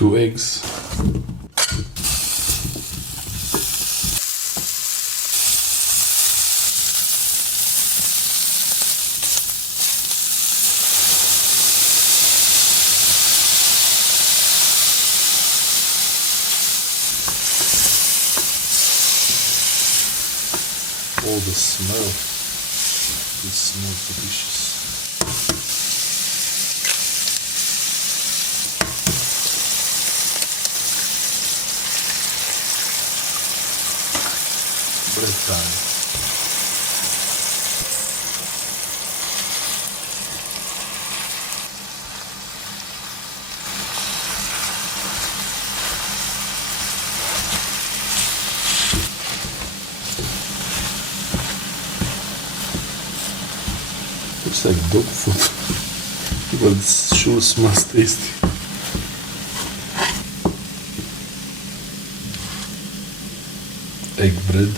2 eggs. Oh, the smell. It smells delicious. Bread time. Looks like dog food, but it sure smells tasty. Egg bread.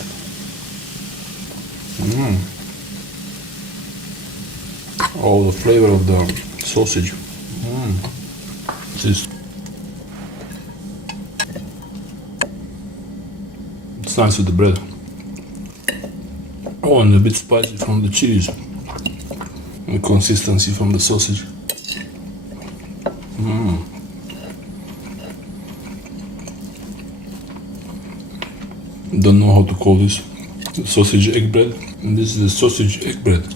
Oh, the flavor of the sausage. It's nice with the bread. Oh, and a bit spicy from the cheese. The consistency from the sausage. Don't know how to call this. Sausage egg bread. And this is the sausage egg bread.